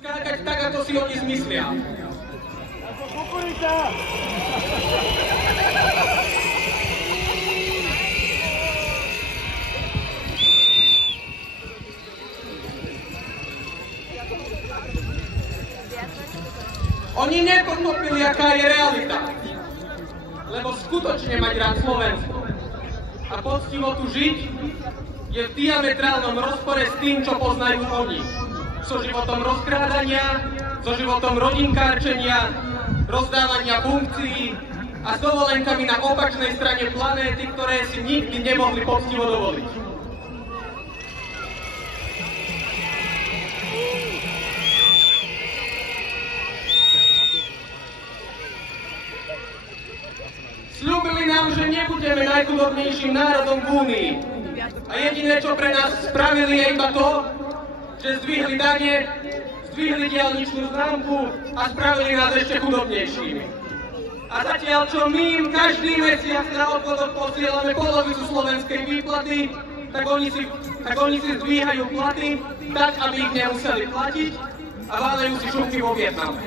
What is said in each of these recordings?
skákať tak, ako si oni zmyslia. Oni nepochopili, aká je realita. Lebo skutočne mať rád Slovensko a poctivo tu žiť je v diametrálnom rozpore s tým, čo poznajú oni. So životom rozkrádania, so životom rodinkárčenia, rozdávania funkcií a s dovolenkami na opačnej strane planéty, ktoré si nikdy nemohli poctivo dovoliť. Sľúbili nám, že nebudeme najchudobnejším národom v Únii. A jediné, čo pre nás spravili, je iba to, že zdvihli dane, zdvihli diaľničnú známku a spravili nás ešte chudobnejšími. A zatiaľ, čo my im každý mesiac na odvodok posielame polovicu slovenskej výplaty, tak oni si zdvíhajú platy tak, aby ich nemuseli platiť a váľajú si šupky vo Vietname.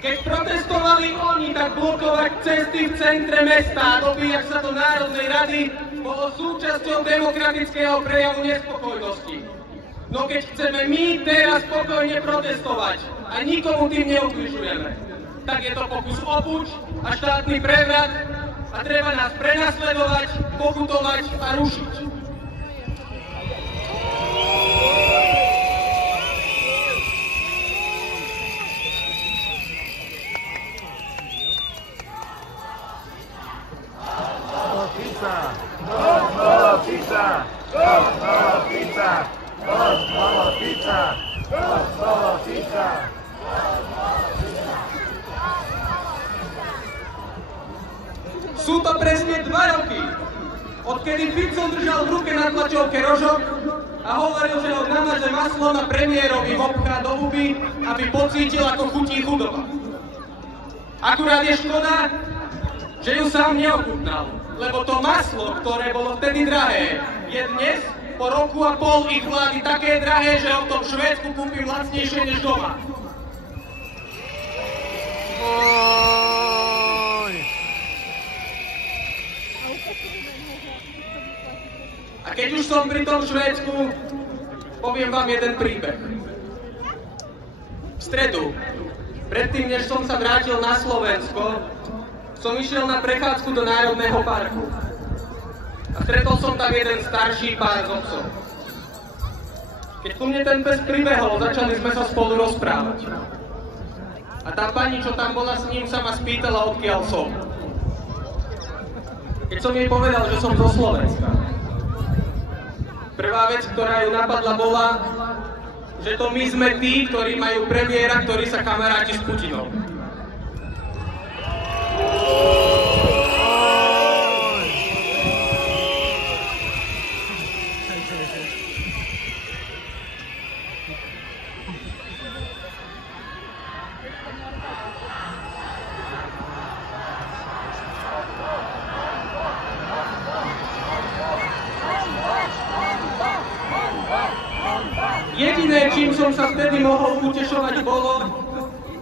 Keď protestovali oni, tak blokovať cesty v centre mesta a dopíjať sa do Národnej rady bolo súčasťou demokratického prejavu nespokojnosti. No keď chceme my teraz spokojne protestovať a nikomu tým neubližujeme, tak je to pokus o puč a štátny prevrat a treba nás prenasledovať, pokutovať a rušiť. Sú to presne 2 roky, odkedy Fico držal v ruke na tlačovke rožok a hovoril, že ho namaže maslom a premiérovi vopchá do huby, aby pocítil, ako chutí chudoba. Akurát je škoda, že ju sám neochutnal, lebo to maslo, ktoré bolo vtedy drahé, je dnes po roku a pol ich vlády také drahé, že ho v tom Švédsku kúpim lacnejšie než doma. A keď už som pri tom Švédsku, poviem vám jeden príbeh. V stredu, predtým než som sa vrátil na Slovensko, som išiel na prechádzku do Národného parku. A stretol som tam jeden starší pár s obsom. Keď ku mne ten pes pribehol, začali sme sa spolu rozprávať. A tá pani, čo tam bola s ním, sa ma spýtala, odkiaľ som. Keď som jej povedal, že som zo Slovenska, prvá vec, ktorá ju napadla, bola, že to my sme tí, ktorí majú premiéra, ktorí sa kamaráti s Putinom. Jediné, čím som sa vtedy mohol utešovať, bolo,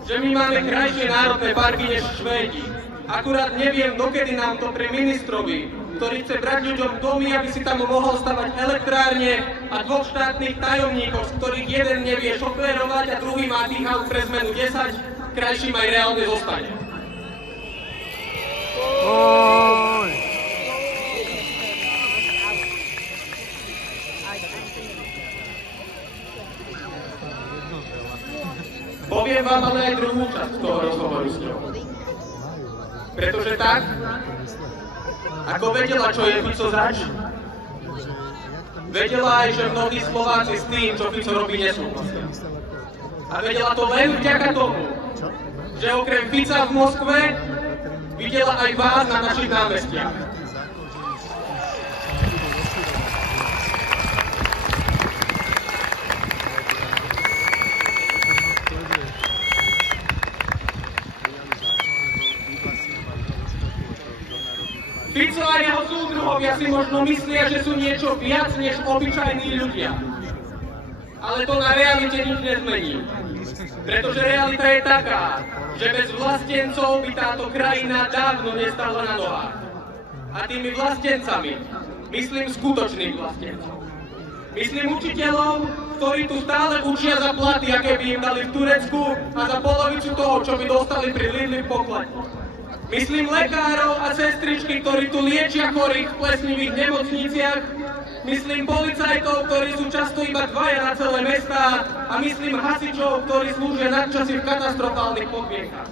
že my máme krajšie národné parky než Švédi. Akurát neviem, dokedy nám to pri ministrovi, ktorý chce brať ľuďom domy, aby si tam mohol stavať elektrárne a 2 štátnych tajomníkov, z ktorých jeden nevie šoférovať a druhý má tých aut pre zmenu 10, krajším aj reálne zostane. Poviem vám ale aj druhú časť toho rozhovoru s ňou. Pretože tak, ako vedela, čo je Fico zač, vedela aj, že mnohí Slováci s tým, čo Fico robí, nesúhlasia. A vedela to len vďaka tomu, že okrem Fica v Moskve videla aj vás na našich námestiach. Fico a jeho súdruhovia si možno myslia, že sú niečo viac než obyčajní ľudia. Ale to na realite nič nezmení. Pretože realita je taká, že bez vlastencov by táto krajina dávno nestala na nohách. A tými vlastencami myslím skutočných vlastencov. Myslím učiteľov, ktorí tu stále učia za platy, aké by im dali v Turecku a za polovicu toho, čo by dostali pri Lidli v pokladni. Myslím lekárov a sestričky, ktorí tu liečia chorých v plesnivých nemocniciach. Myslím policajtov, ktorí sú často iba dvaja na celé mestá. A myslím hasičov, ktorí slúžia nadčasy v katastrofálnych podmienkach.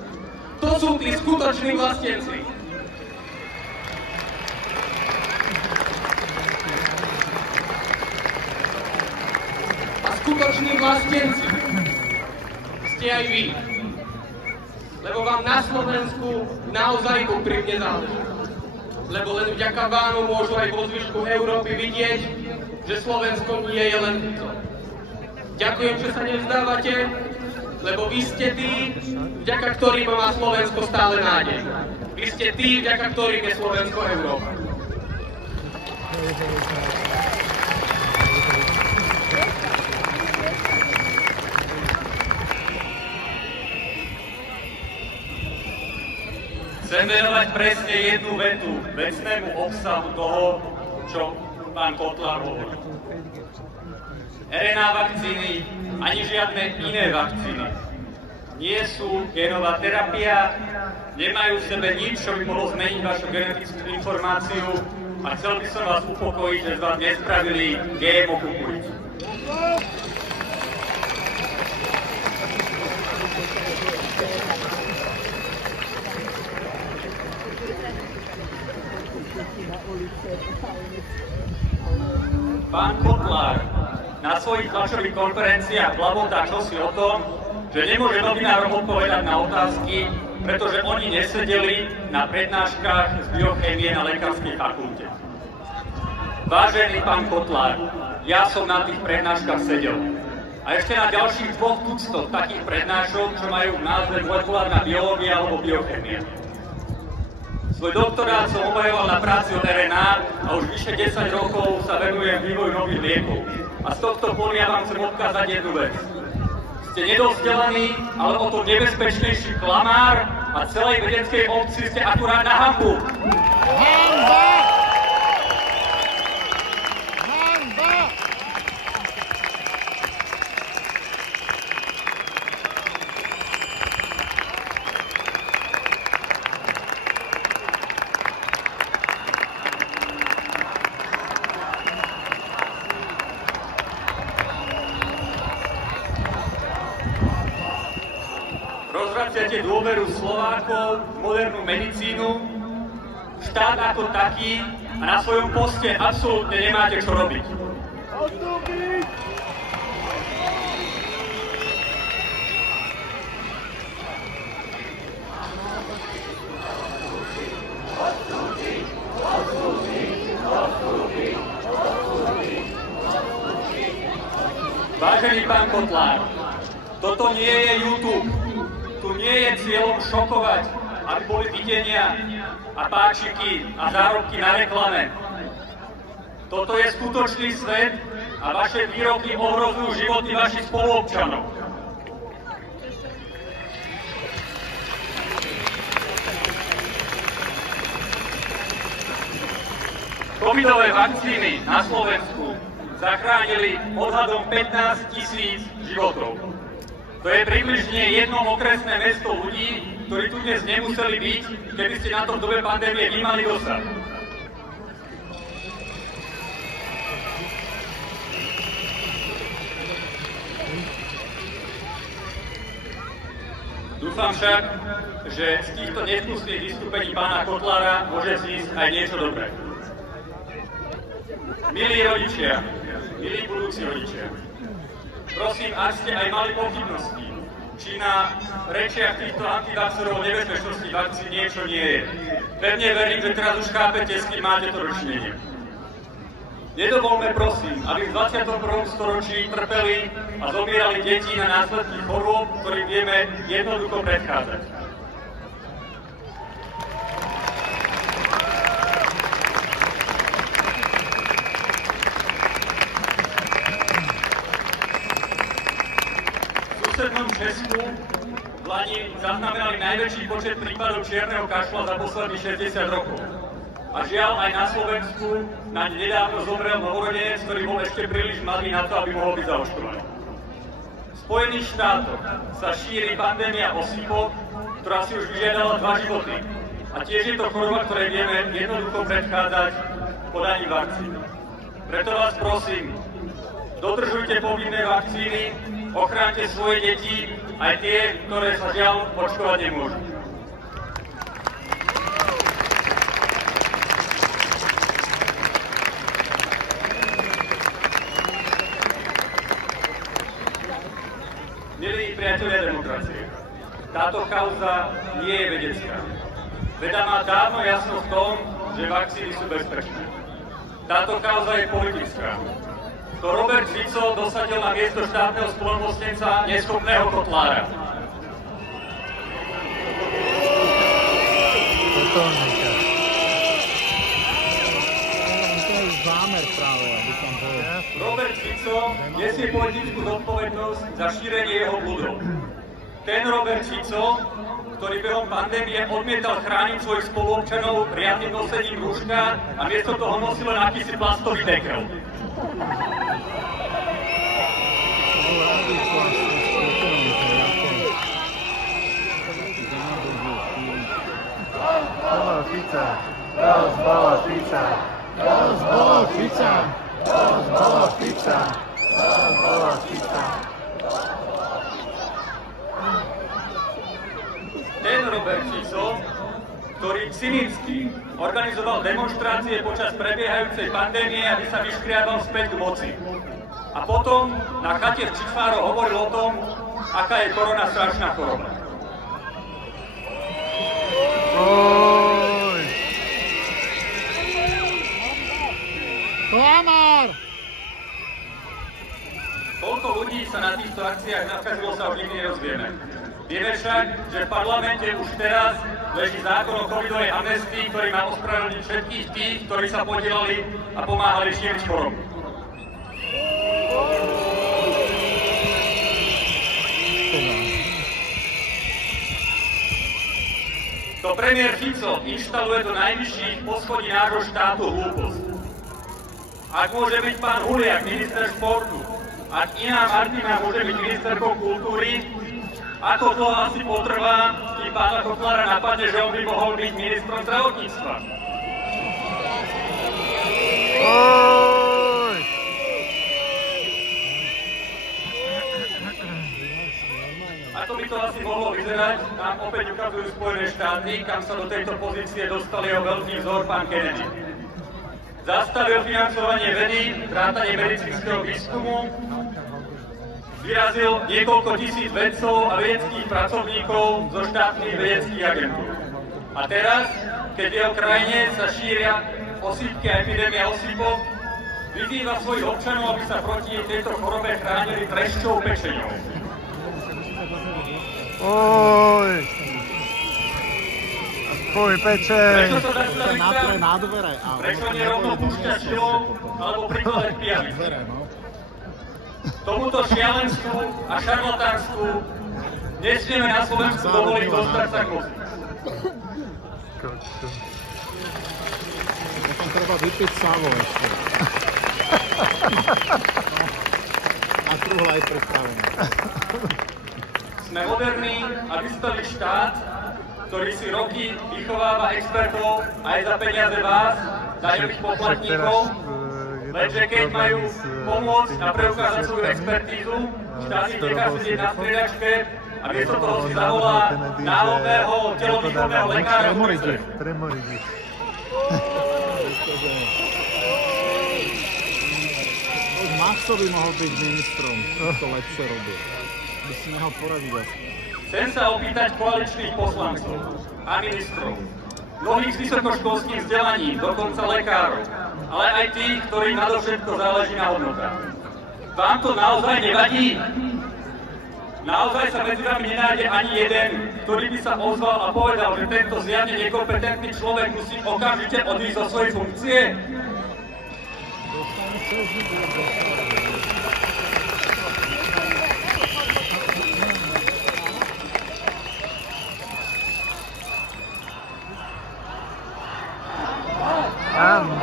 To sú tí skutoční vlastenci. A skutoční vlastenci ste aj vy. Lebo vám na Slovensku naozaj úprimne záleží. Lebo len vďaka vám môžu aj vo zvyšku Európy vidieť, že Slovensko nie je len to. Ďakujem, že sa nevzdávate, lebo vy ste tí, vďaka ktorým má Slovensko stále nádej. Vy ste tí, vďaka ktorým je Slovensko Európa. Chcem venovať presne jednu vetu vecnému obsahu toho, čo pán Kotlár hovorí. RNA vakcíny ani žiadne iné vakcíny nie sú genová terapia, nemajú v sebe nič, čo by mohlo zmeniť vašu genetickú informáciu a chcel by som vás upokojiť, že z vás nespravili GMO kukuricu. Pán Kotlár na svojich tlačových konferenciách blabotá čosi o tom, že nemôže novinárom odpovedať na otázky, pretože oni nesedeli na prednáškach z biochémie na lekárskej fakulte. Vážený pán Kotlár, ja som na tých prednáškach sedel. A ešte na ďalších 200 takých prednášok, čo majú v názve molekulárna biológia alebo biochémia. Svoj doktorát som obhajoval na práci o RNA a už vyše 10 rokov sa venujem vývoju nových liekov. A z tohto polia vám chcem odkázať jednu vec. Ste nedovzdelaní, ale o to nebezpečnejší klamár a celej vedeckej obci ste akurát na hanbu. Hanba! Hanba! Rozvraciate dôveru Slovákov v modernú medicínu, štát ako taký a na svojom poste absolútne nemáte čo robiť. Vážený pán Kotlár, toto nie je YouTube. Tu nie je cieľom šokovať, aby boli videnia a páčiky a zárobky na reklame. Toto je skutočný svet a vaše výroky ohrozujú životy vašich spoluobčanov. Covidové vakcíny na Slovensku zachránili odhadom 15 000 životov. To je približne jedno okresné mesto ľudí, ktorí tu dnes nemuseli byť, keby ste na to v dobe pandémie nemali dosah. Dúfam však, že z týchto nevkusných vystúpení pána Kotlára môže zísť aj niečo dobré. Milí rodičia, milí budúci rodičia, prosím, ak ste aj mali pochybnosti, či na rečiach týchto antivaxerov nebezpečnosti vakcín niečo nie je. Pevne verím, že teraz už chápete, s kým máte to dočinenie. Nedovolme prosím, aby v 21. storočí trpeli a zomierali deti na následky chorôb, ktorým vieme jednoducho predchádzať. Česku v lani zaznamenali najväčší počet prípadov čierneho kašla za posledných 60 rokov. A žiaľ, aj na Slovensku naň nedávno zomrel novorodenec, ktorý bol ešte príliš mladý na to, aby mohol byť zaočkovaný. V Spojených štátoch sa šíri pandémia osýpok, ktorá si už vyžiadala 2 životy. A tiež je to choroba, ktorej vieme jednoducho predchádzať podaním vakcíny. Preto vás prosím, dodržujte povinné vakcíny, ochránte svoje deti, aj tie, ktoré sa žiaľ očkovať nemôžu. Milí priatelia demokracie, táto kauza nie je vedecká. Veda má dávno jasno v tom, že vakcíny sú bezpečné. Táto kauza je politická. To Robert Fico dosadil na miesto štátneho splnomocnenca neschopného Kotlára. Robert Fico nesie politickú zodpovednosť za šírenie jeho bludov. Ten Robert Fico, ktorý behom pandémie odmietal chrániť svojich spoluobčanov riadnym nosením rúška a miesto toho nosil len akýsi plastový dekel. Ten Robert Fico, ktorý cynicky organizoval demonštrácie počas prebiehajúcej pandémie, aby sa vyškriabal späť k moci. A potom na chate v Čifáro hovoril o tom, aká je korona strašná choroba. Klamár! Koľko ľudí sa na týchto akciách nakazilo, sa už nikdy nerozvieme. Vieme však, že v parlamente už teraz leží zákon o covidovej amnestii, ktorý má ospravedlniť všetkých tých, ktorí sa podielali a pomáhali šíriť chorobu. To premiér Fico inštaluje do najvyšších poschodí nášho štátu hlúposť. Ak môže byť pán Huliak minister športu, ak iná Martina môže byť ministerkou kultúry, ako to asi potrvá, kým pána Kotlára napadne, že on by mohol byť ministrom zdravotníctva. Ako by to asi mohlo vyzerať, nám opäť ukazujú Spojené štáty, kam sa do tejto pozície dostal jeho veľký vzor pán Kennedy. Zastavil financovanie vedy, vrátanie medicínskeho výskumu, vyrazil niekoľko tisíc vedcov a vedeckých pracovníkov zo štátnych vedeckých agentúr. A teraz, keď v jeho krajine sa šíria osýpky a epidémia osýpok, vyzýva svojich občanov, aby sa proti tejto chorobe chránili trešťou pečeňou. Fuj, pečeň! Prečo sa zastaviť tam? Prečo nie rovno púšťať silou alebo prikladať pijavicu? Tomuto šialenstvu a šarlatánstvu nesmieme na Slovensku dovoliť dostať sa k moci. Potom treba vypiť Savo ešte. A truhla je predstavená. Sme moderný a vyspelý štát, ktorý si roky vychováva expertov aj za peniaze vás, daňových poplatníkov, lenže keď majú pomôcť a preukázať svoju expertízu, štát si nechá sedieť na striedačke a miesto toho si zavolá náhodného telovýchovného lekára v Brusle. Maxo by mohol byť ministrom, to lepšie robil. By si nehal poradiť asi. Chcem sa opýtať koaličných poslancov a ministrov, mnohých s vysokoškolským vzdelaním, dokonca lekárov, ale aj tých, ktorým nadovšetko záleží na hodnotách. Vám to naozaj nevadí? Naozaj sa medzi vami nenájde ani jeden, ktorý by sa ozval a povedal, že tento zjavne nekompetentný človek musí okamžite odísť zo svojej funkcie?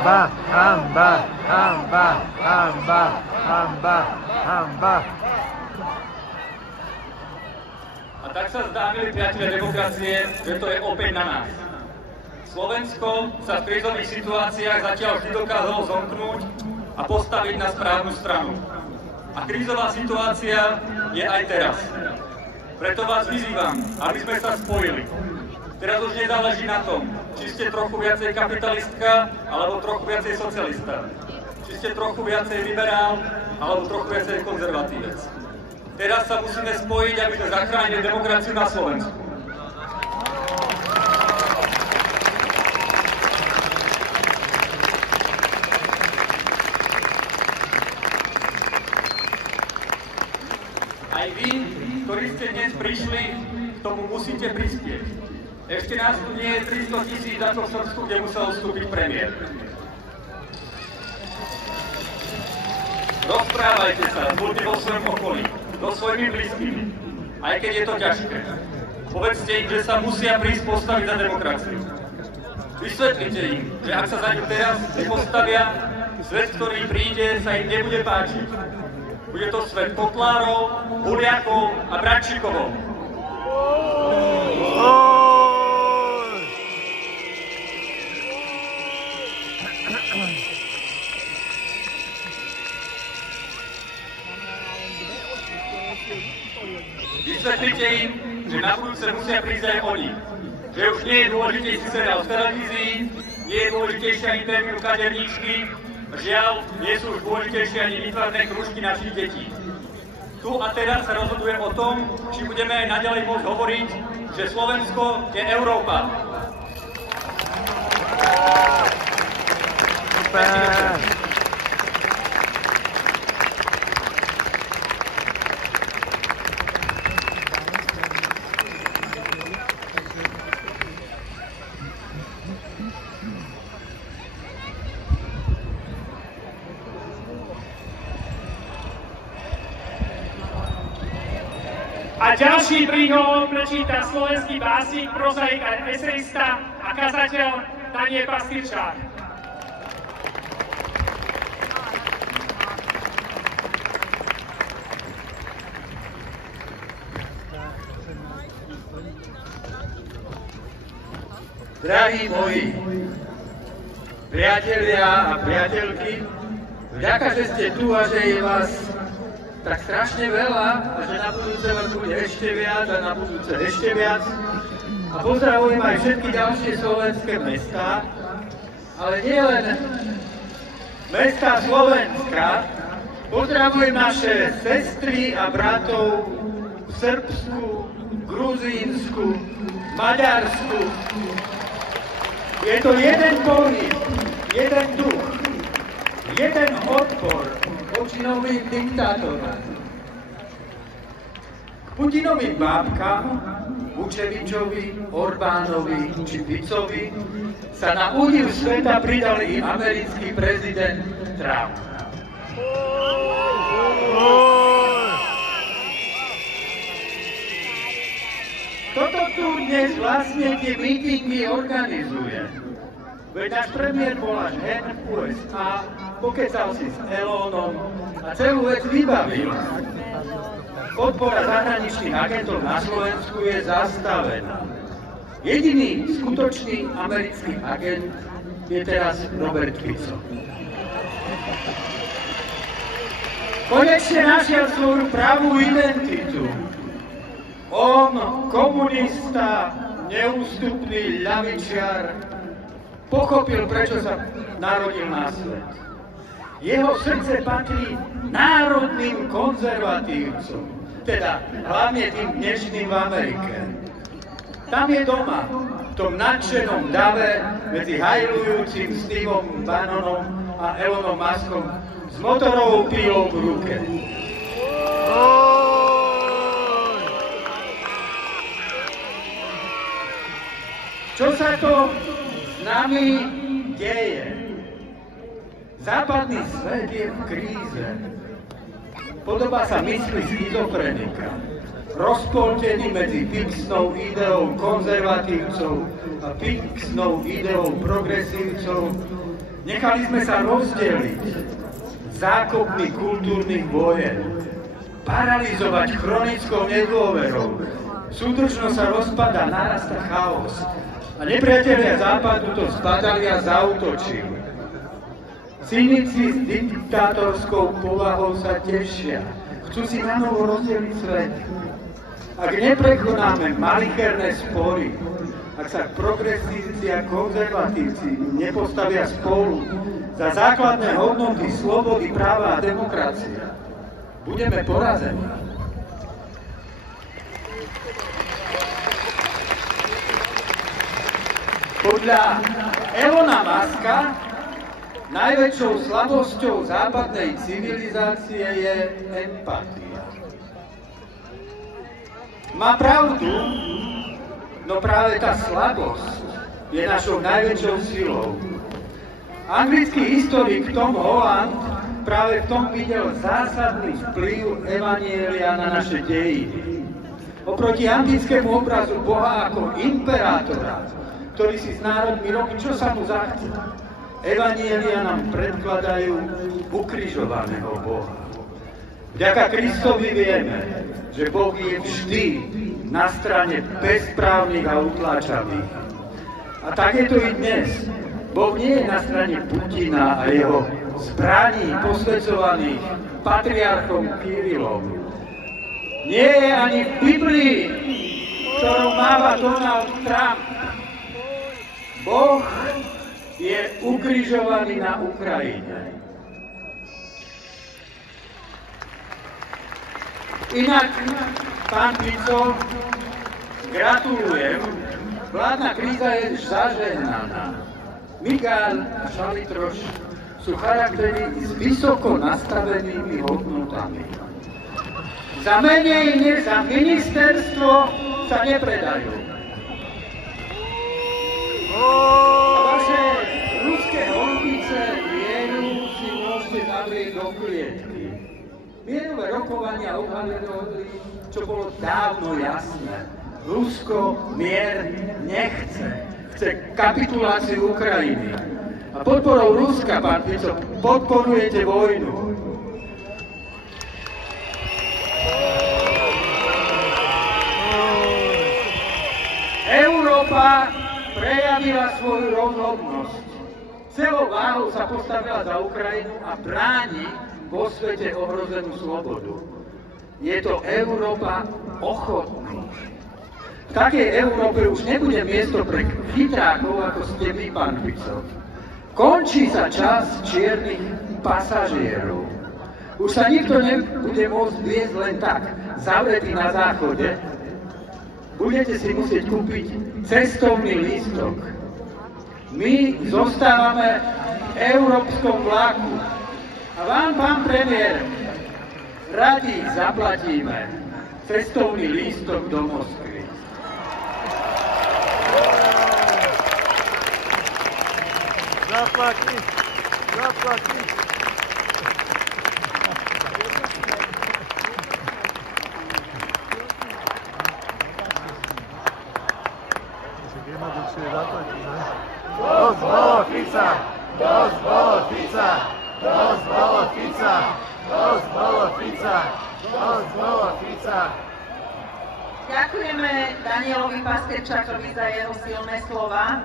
Hamba, hamba, hamba, hamba, hamba, hamba. A tak sa zdá, milí priatelia demokracie, že to je opäť na nás. Slovensko sa v krízových situáciách zatiaľ vždy dokázalo zomknúť a postaviť na správnu stranu. A krízová situácia je aj teraz. Preto vás vyzývam, aby sme sa spojili. Teraz už nezáleží na tom, či ste trochu viacej kapitalistka, alebo trochu viacej socialista. Či ste trochu viacej liberál, alebo trochu viacej konzervatívec. Teraz sa musíme spojiť, aby sme zachránili demokraciu na Slovensku. Aj vy, ktorí ste dnes prišli, k tomu musíte prispieť. Ešte nás tu nie je 300 000 ako v Srbsku, kde musel vstúpiť premiér. Rozprávajte sa s ľuďmi vo svojom okolí, so svojimi blízkymi, aj keď je to ťažké. Povedzte im, že sa musia prísť postaviť za demokraciu. Vysvetlite im, že ak sa za ňu teraz nepostavia, svet, ktorý príde, sa im nebude páčiť. Bude to svet Kotlárov, Huliakov a Bratčíkovov. Vysvetlite im, že na budúce musia prísť aj oni. Že už nie je dôležitejší seriál v televízii, nie je dôležitejšia interview kaderníčky, žiaľ, nie sú už dôležitejšie ani výtvarné krúžky našich detí. Tu a teraz sa rozhoduje o tom, či budeme aj naďalej môcť hovoriť, že Slovensko je Európa. A ďalší príhod prečíta slovenský básnik, prozaik a esejista a kazateľ Daniel Pastýrčák. Drahí moji priatelia a priateľky, vďaka, že ste tu a že je vás tak strašne veľa, a že na budúce vás bude ešte viac a na budúce ešte viac. A pozdravujem aj všetky ďalšie slovenské mestá, ale nie len mestá Slovenska, pozdravujem naše sestry a bratov v Srbsku, Gruzínsku, Maďarsku. Je to jeden pohyb, jeden duch, jeden odpor voči novým diktátorom. K Putinovým bábkam, Vučevičovi, Orbánovi či Ficovi sa na údiv sveta pridal i americký prezident Trump. Toto tu dnes vlastne tie mítingy organizuje. Veď náš premiér bol až hen v USA, pokecal si s Elonom a celú vec vybavil. Podpora zahraničných agentov na Slovensku je zastavená. Jediný skutočný americký agent je teraz Robert Fico. Konečne našiel svoju pravú identitu. On, komunista, neústupný ľavičiar, pochopil, prečo sa narodil na svet. Jeho srdce patrí národným konzervatívcom, teda hlavne tým dnešným v Amerike. Tam je doma, v tom nadšenom dave medzi hajlujúcim Steveom Bannonom a Elonom Muskom s motorovou pílou v ruke. Čo sa to s nami deje? Západný svet je v kríze. Podobá sa mysli schizofrenika. Rozpoltený medzi fixnou ideou konzervatívcov a fixnou ideou progresívcov, Nechali sme sa rozdeliť zákopmi kultúrnych vojen, paralizovať chronickou nedôverou. Súdržnosť sa rozpadá, narastá chaos. A nepriatelia západu to zbadali a zaútočili. Cynici s diktátorskou povahou sa tešia. Chcú si na novo rozdeliť svet. Ak neprekonáme malicherné spory, ak sa progresívci a konzervatívci nepostavia spolu za základné hodnoty slobody, práva a demokracie, budeme porazení. Podľa Elona Muska najväčšou slabosťou západnej civilizácie je empatia. Má pravdu, no práve tá slabosť je našou najväčšou silou. Anglický historik Tom Holland práve v tom videl zásadný vplyv evanjelia na naše dejiny. Oproti antickému obrazu Boha ako imperátora, ktorý si s národmi robí, čo sa mu zachce, evanjelia nám predkladajú ukrižovaného Boha. Vďaka Kristovi vieme, že Boh je vždy na strane bezprávnych a utláčaných. A tak je to i dnes. Boh nie je na strane Putina a jeho zbraní posväcovaných patriarchom Kirillom. Nie je ani v Biblii, ktorou máva Donald Trump. Boh je ukrižovaný na Ukrajine. Inak, pán Fico, gratulujem, vládna kríza je zažehnaná. Migál a Šalitroš sú charaktery s vysoko nastavenými hodnotami. Za menej než za ministerstvo sa nepredajú. A vaše ruské holbice vieru si môžete zavrieť do klietky. Mierové rokovania odhalili, čo bolo dávno jasné. Rusko mier nechce. Chce kapituláciu Ukrajiny. A podporou Ruska, pán Fico, podporujete vojnu. Európa prejavila svoju rozhodnosť. Celou váhou sa postavila za Ukrajinu a bráni vo svete ohrozenú slobodu. Je to Európa ochotných. V takej Európe už nebude miesto pre chytrákov, ako ste vy, pán Fico. Končí sa čas čiernych pasažierov. Už sa nikto nebude môcť viesť len tak, zavretý na záchode. Budete si musieť kúpiť cestovný lístok. My zostávame v európskom vlaku. A vám, pán premiér, radi zaplatíme cestovný lístok do Moskvy. Zaplatí, zaplatí. Jednoduchšie zaplatí, ne? Dosť bolo Fica! Dosť bolo Fica! Dosť bolo Fica! Dosť bolo Fica! Dosť bolo Fica! Ďakujeme Danielovi Pasterčákovi za jeho silné slova.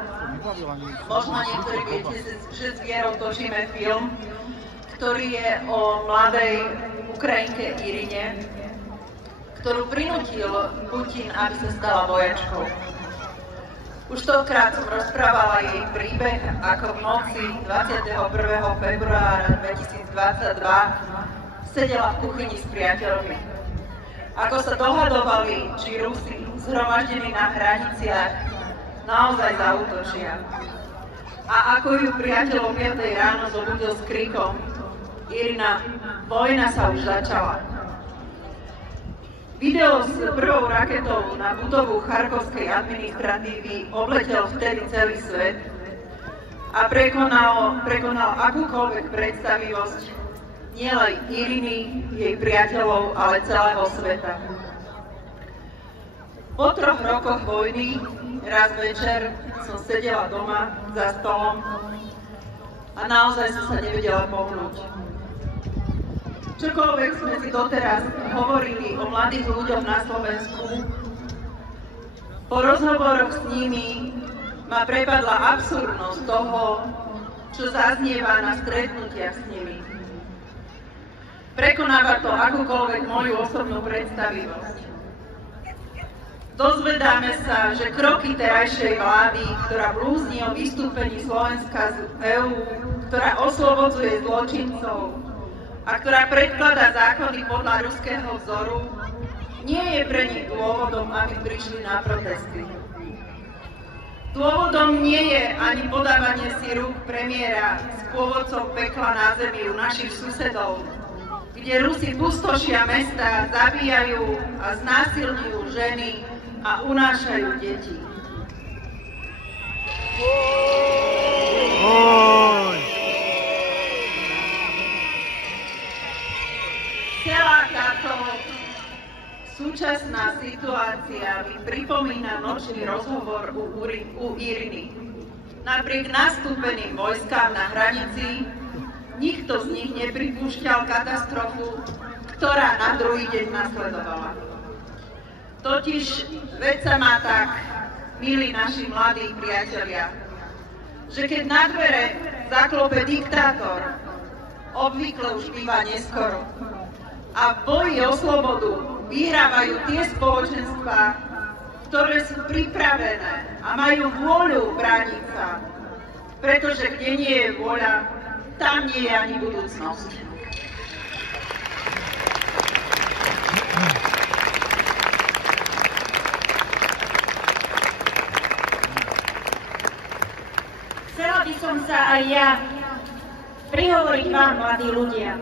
Možno niektorí viete, že s Vierou točíme film, ktorý je o mladej Ukrajinke Irine, ktorú prinútil Putin, aby sa stala vojačkou. Už toľkrát som rozprávala jej príbeh, ako v noci 21. februára 2022 sedela v kuchyni s priateľmi. Ako sa dohadovali, či Rusi zhromaždení na hraniciach naozaj zaútočia. A ako ju priateľ o 5 ráno zobudil s krikom: Irina, vojna sa už začala. Video s prvou raketou na budovu charkovskej administratívy obletel vtedy celý svet a prekonal akúkoľvek predstavivosť nielen Iriny, jej priateľov, ale celého sveta. Po 3 rokoch vojny raz večer som sedela doma za stolom a a naozaj som sa nevedela pohnúť. Čokoľvek sme si doteraz hovorili o mladých ľuďoch na Slovensku, po rozhovoroch s nimi ma prepadla absurdnosť toho, čo zaznieva na stretnutiach s nimi. Prekonáva to akúkoľvek moju osobnú predstavivosť. Dozvedáme sa, že kroky terajšej vlády, ktorá blúzni o vystúpení Slovenska z EÚ, ktorá oslobodzuje zločincov a ktorá predkladá zákony podľa ruského vzoru, nie je pre nich dôvodom, aby prišli na protesty. Dôvodom nie je ani podávanie si rúk premiéra s pôvodcom pekla na zemi u našich susedov, kde Rusi pustošia mesta, zabíjajú a znásilňujú ženy a unášajú deti. Celá táto súčasná situácia mi pripomína nočný rozhovor u Iriny. Napriek nastúpeným vojskám na hranici, nikto z nich nepripúšťal katastrofu, ktorá na druhý deň nasledovala. Totiž veď sa má tak, milí naši mladí priatelia, že keď na dvere zaklope diktátor, obvykle už býva neskoro. A v boji o slobodu vyhrávajú tie spoločenstvá, ktoré sú pripravené a majú vôľu brániť sa. Pretože kde nie je vôľa, tam nie je ani budúcnosť. Chcela by som sa aj ja prihovoriť vám, mladí ľudia.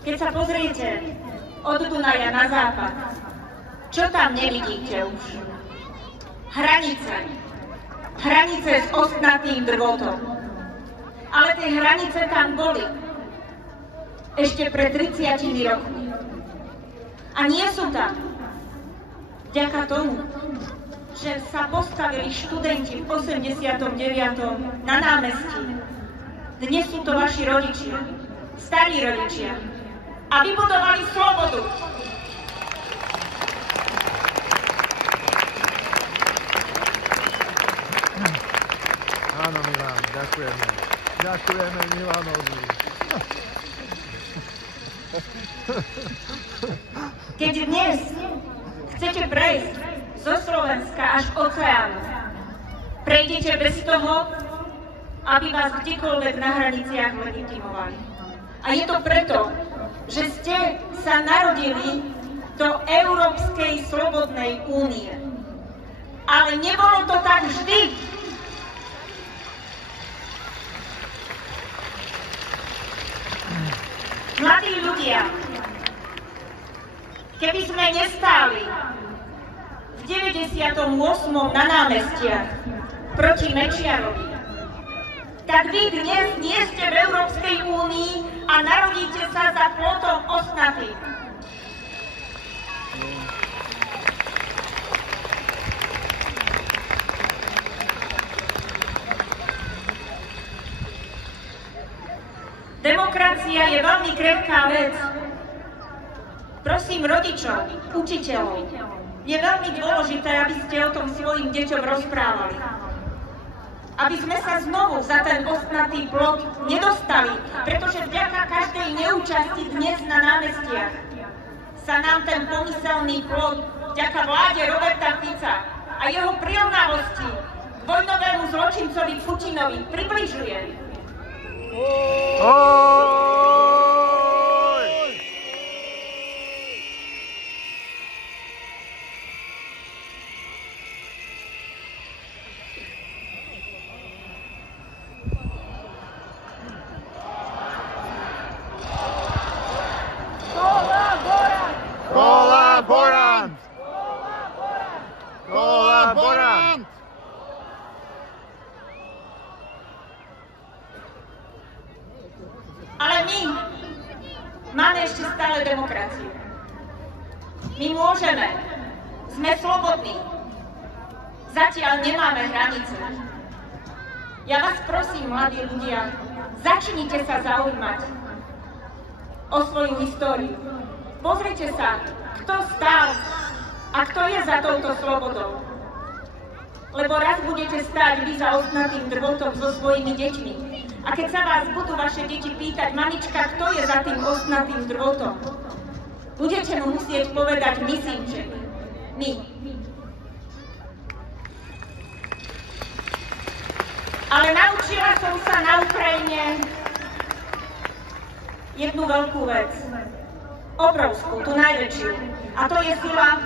Keď sa pozriete od Dunaja na západ, čo tam nevidíte už? Hranice. Hranice s ostnatým drôtom. Ale tie hranice tam boli ešte pred 30 rokmi. A nie sú tam vďaka tomu, že sa postavili študenti v 89. na námestí. Dnes sú to vaši rodičia, starí rodičia. A vybudovali slobodu. Áno, Milan, ďakujeme. Ďakujeme Milanovi. Keď dnes chcete prejsť zo Slovenska až k oceánu, prejdete bez toho, aby vás kdekoľvek na hraniciach legitimovali. A je to preto, že ste sa narodili do Európskej slobodnej únie. Ale nebolo to tak vždy. Mladí ľudia, keby sme nestáli v 98. na námestiach proti Mečiarovi, tak vy dnes nie ste v Európskej únii a narodíte sa za plotom ostnatým. Demokracia je veľmi krehká vec. Prosím rodičov, učiteľov, je veľmi dôležité, aby ste o tom svojim deťom rozprávali. Aby sme sa znovu za ten ostnatý plot nedostali, pretože vďaka každej neúčasti dnes na námestiach sa nám ten pomyselný plot vďaka vláde Roberta Fica a jeho prirovnavosti k vojnovému zločincovi Putinovi približuje. Ale my máme ešte stále demokraciu. My môžeme, sme slobodní. Zatiaľ nemáme hranice. Ja vás prosím, mladí ľudia, začnite sa zaujímať o svoju históriu. Pozrite sa, kto stál a kto je za touto slobodou. Lebo raz budete stáť vy za ostnatým drvotom so svojimi deťmi. A keď sa vás budú vaše deti pýtať, mamička, kto je za tým ostnatým drvotom, budete mu musieť povedať, my, synček, my. Ale naučila som sa na Ukrajine jednu veľkú vec. Obrovskú, tú najväčšiu. A to je sila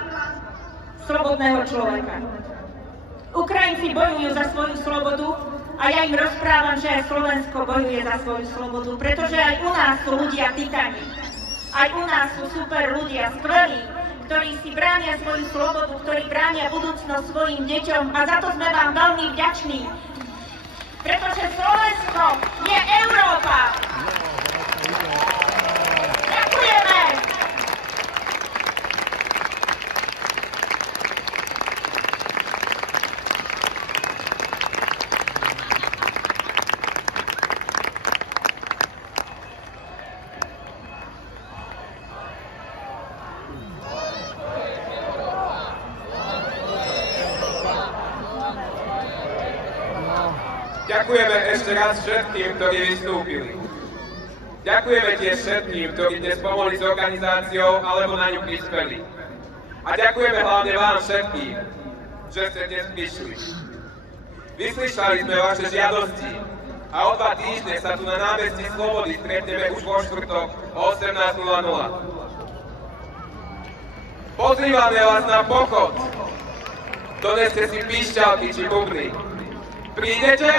slobodného človeka. Ukrajinci bojujú za svoju slobodu a ja im rozprávam, že aj Slovensko bojuje za svoju slobodu, pretože aj u nás sú ľudia titani. Aj u nás sú super ľudia, skvelí, ktorí si bránia svoju slobodu, ktorí bránia budúcnosť svojim deťom a za to sme vám veľmi vďační. Pretože Slovensko je Európa. Ďakujeme. Ďakujeme ešte raz všetkým, ktorí vystúpili. Ďakujeme tiež všetkým, ktorí dnes pomohli s organizáciou alebo na ňu prispeli. A ďakujeme hlavne vám všetkým, že ste dnes prišli. Vyslyšali sme vaše žiadosti a o 2 týždne sa tu na námestí Slobody stretneme už vo štvrtok o 18:00. Pozývame vás na pochod. Doneste si píšťalky či bubny. Prídete?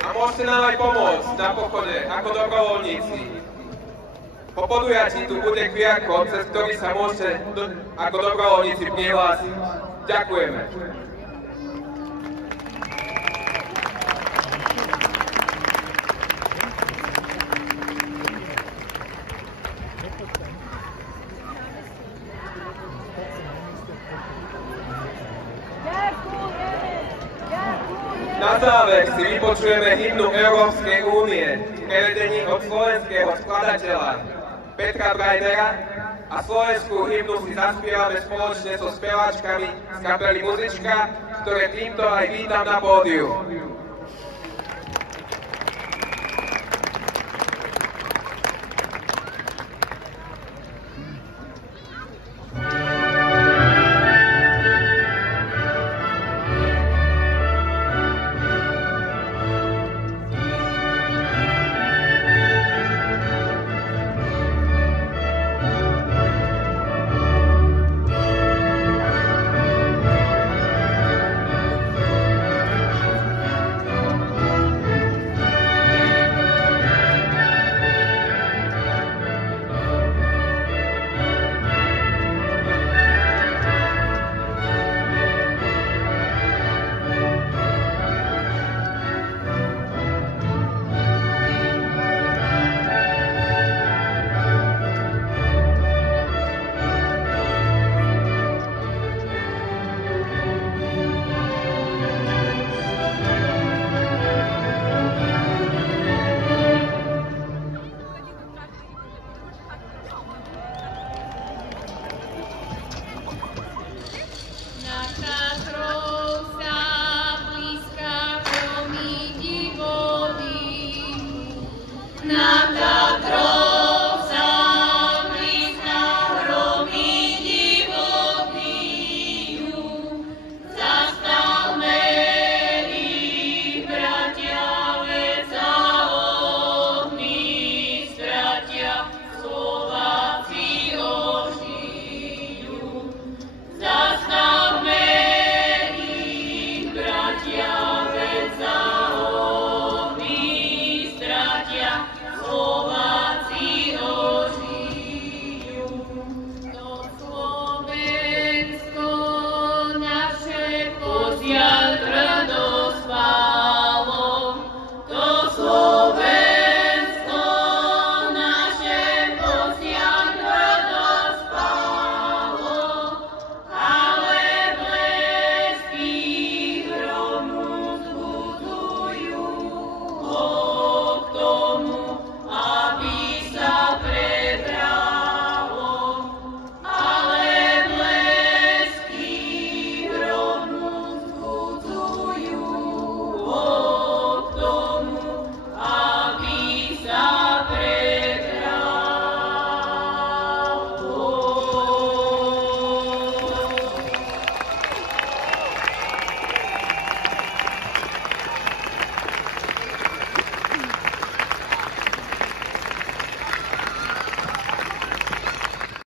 A môžete nám aj pomôcť na pochode ako dobrovoľníci. Po podujatí tu bude QR kód, cez ktorý sa môžete ako dobrovoľníci prihlásiť. Ďakujeme. Na záver si vypočujeme hymnu Európskej únie v prevedení od slovenského skladateľa Petra Brajdera a slovenskú hymnu si zaspievame spoločne so speváčkami z kapely Muzička, ktoré týmto aj vítam na pódiu.